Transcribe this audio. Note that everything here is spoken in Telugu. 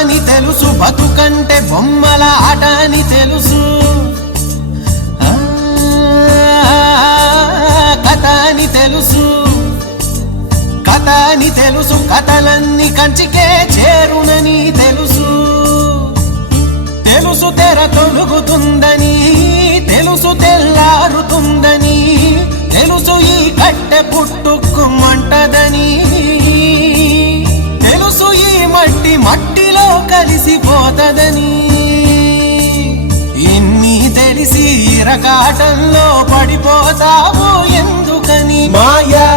అని తెలుసు, బతుకంటే బొమ్మల ఆట అని తెలుసు, కథ అని తెలుసు, కథ అని తెలుసు, కథలన్నీ కంచికే చేరునని తెలుసు, తెలుసు తెర తొలుగుతుందని, తెలుసు తెల్లారుతుందని, తెలుసు ఈ కట్టె పుట్టుకుమంటదని, తెలుసు ఈ మట్టి మట్టిలో కలిసిపోతదని, ఇన్ని తెలిసి ఇరకాటంలో పడిపోతావు ఎందుకని? మాయా